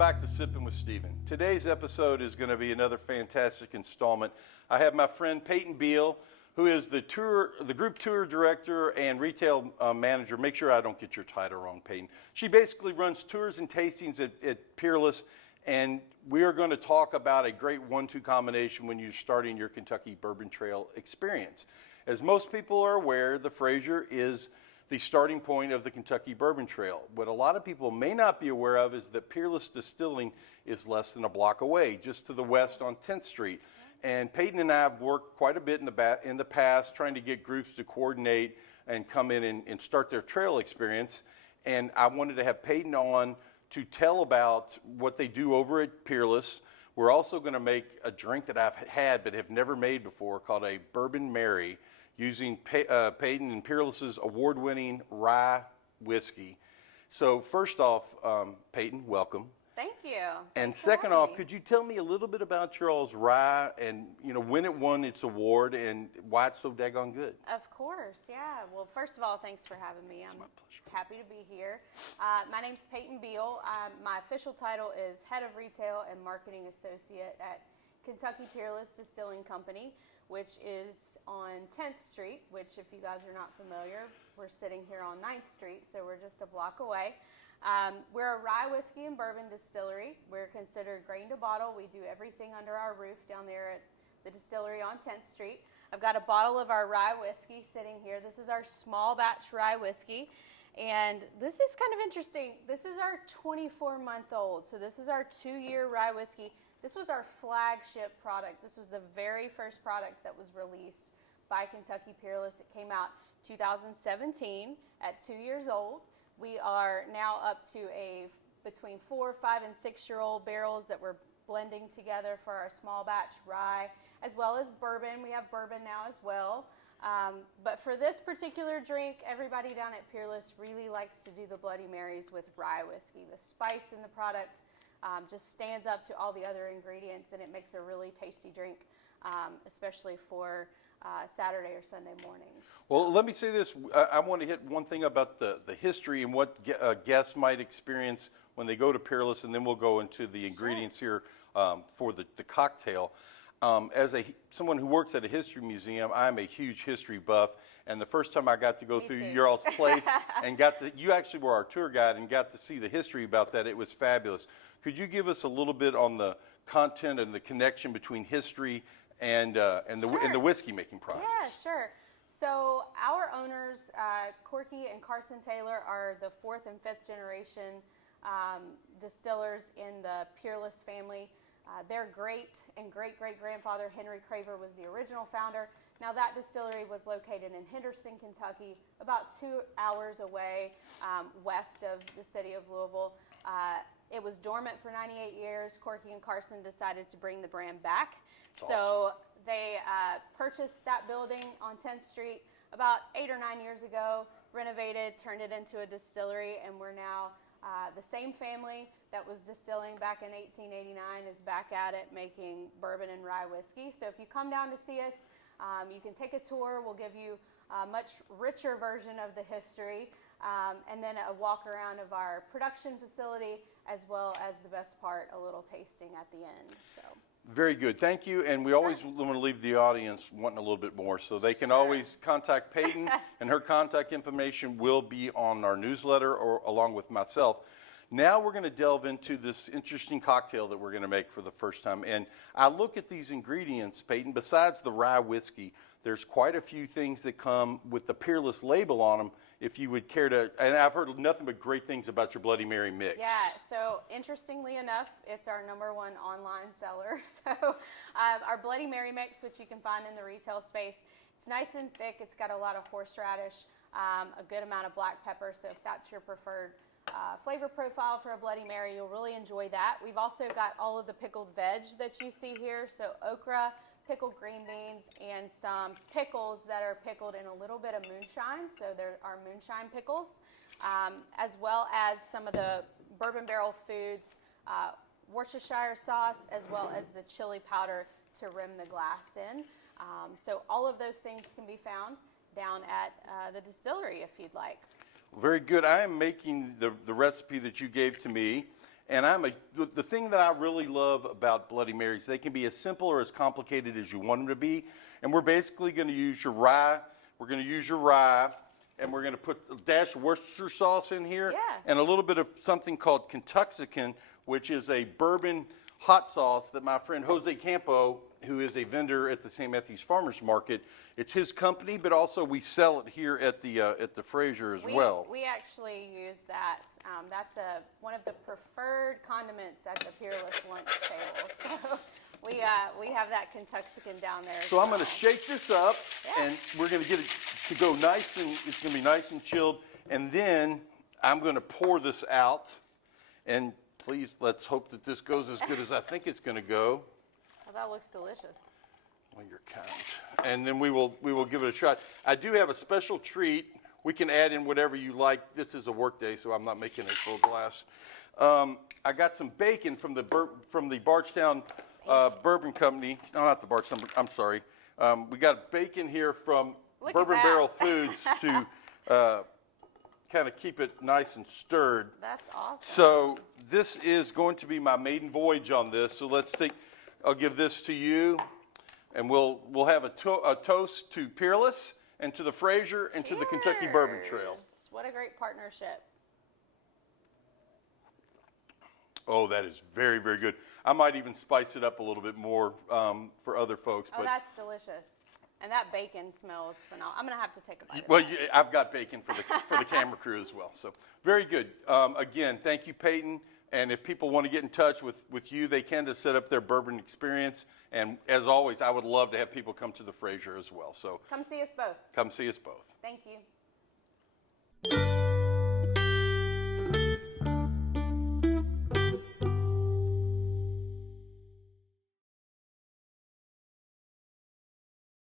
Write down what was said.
back to Sippin with Stephen. Today's episode is going to be another fantastic installment. I have my friend Peyton Beall, who is the group tour director and retail manager. Make sure I don't get your title wrong, Peyton. She basically runs tours and tastings at Peerless, and we are going to talk about a great 1-2 combination when you're starting your Kentucky Bourbon Trail experience. As most people are aware, the Fraser is the starting point of the Kentucky Bourbon Trail. What a lot of people may not be aware of is that Peerless Distilling is less than a block away, just to the west on 10th Street. And Peyton and I have worked quite a bit in the past trying to get groups to coordinate and come in and start their trail experience. And I wanted to have Peyton on to tell about what they do over at Peerless. We're also going to make a drink that I've had but have never made before called a Bourbon Mary, using Peyton and Peerless's award-winning rye whiskey. So first off, Peyton, welcome. Thank you. And second off, could you tell me a little bit about your all's rye and when it won its award and why it's so daggone good? Of course, yeah. Well, first of all, thanks for having me. I'm happy to be here. My name's Peyton Beall. My official title is Head of Retail and Marketing Associate at Kentucky Peerless Distilling Company, which is on 10th Street, which if you guys are not familiar, we're sitting here on 9th Street, so we're just a block away. We're a rye whiskey and bourbon distillery. We're considered grain to bottle. We do everything under our roof down there at the distillery on 10th Street. I've got a bottle of our rye whiskey sitting here. This is our small batch rye whiskey. And this is kind of interesting. This is our 24-month-old. So this is our 2-year rye whiskey. This was our flagship product. This was the very first product that was released by Kentucky Peerless. It came out 2017 at 2 years old. We are now up to between 4, 5, and 6-year-old barrels that we're blending together for our small batch rye, as well as bourbon. We have bourbon now as well. But for this particular drink, everybody down at Peerless really likes to do the Bloody Marys with rye whiskey. The spice in the product just stands up to all the other ingredients, and it makes a really tasty drink, especially for Saturday or Sunday mornings. So. Well, let me say this. I want to hit one thing about the history and what guests might experience when they go to Peerless, and then we'll go into the ingredients here for the cocktail. As someone who works at a history museum, I'm a huge history buff, and the first time I got to go through your all's place and you actually were our tour guide and got to see the history about that, it was fabulous. Could you give us a little bit on the content and the connection between history and the whiskey making process? Yeah, sure. So our owners, Corky and Carson Taylor, are the 4th and 5th generation distillers in the Peerless family. Their great and great-great-grandfather, Henry Craver, was the original founder. Now that distillery was located in Henderson, Kentucky, about 2 hours away west of the city of Louisville. It was dormant for 98 years. Corky and Carson decided to bring the brand back. So they purchased that building on 10th Street about 8 or 9 years ago, renovated, turned it into a distillery, and we're now the same family that was distilling back in 1889 is back at it making bourbon and rye whiskey. So if you come down to see us, you can take a tour. We'll give you a much richer version of the history, and then a walk around of our production facility, as well as the best part, a little tasting at the end. So. Very good. Thank you. And we always want to leave the audience wanting a little bit more. So they can always contact Peyton, and her contact information will be on our newsletter or along with myself. Now we're going to delve into this interesting cocktail that we're going to make for the first time. And I look at these ingredients, Peyton, besides the rye whiskey, there's quite a few things that come with the Peerless label on them. If you would care to, and I've heard nothing but great things about your Bloody Mary mix. Yeah, so interestingly enough, it's our #1 online seller. So our Bloody Mary mix, which you can find in the retail space, it's nice and thick. It's got a lot of horseradish, a good amount of black pepper. So if that's your preferred flavor profile for a Bloody Mary, you'll really enjoy that. We've also got all of the pickled veg that you see here. So okra, pickled green beans, and some pickles that are pickled in a little bit of moonshine. So there are moonshine pickles, as well as some of the bourbon barrel foods, Worcestershire sauce, as well as the chili powder to rim the glass in. So all of those things can be found down at the distillery if you'd like. Very good. I am making the recipe that you gave to me, And the thing that I really love about Bloody Marys, they can be as simple or as complicated as you want them to be. And we're basically going to use your rye. We're going to use your rye, and we're going to put a dash of Worcestershire sauce in here, and a little bit of something called Kentuxican, which is a bourbon hot sauce that my friend Jose Campo, who is a vendor at the St. Matthews Farmers Market, it's his company, but also we sell it here at the Fraser as well. We actually use that. That's one of the preferred condiments at the Peerless lunch table. So we have that Kentuxican down there. So I'm going to shake this up, and we're going to get it to go nice, and it's going to be nice and chilled. And then I'm going to pour this out, and please, let's hope that this goes as good as I think it's going to go. Oh, that looks delicious. Well, you're kind. And then we will give it a shot. I do have a special treat. We can add in whatever you like. This is a work day, so I'm not making a full glass. I got some bacon from the Bardstown Bourbon Company. No, not the Bardstown. I'm sorry. We got bacon here from Bourbon Barrel Foods to kind of keep it nice and stirred. That's awesome. So this is going to be my maiden voyage on this. So I'll give this to you, and we'll have a toast to Peerless and to the Fraser and to the Kentucky Bourbon Trail. What a great partnership. Oh, that is very, very good. I might even spice it up a little bit more for other folks. Oh, that's delicious. And that bacon smells phenomenal. I'm going to have to take a bite of Well, that. I've got bacon for the camera crew as well. So very good. Again, thank you, Peyton. And if people want to get in touch with you, they can to set up their bourbon experience. And as always, I would love to have people come to the Fraser as well. So come see us both. Come see us both. Thank you.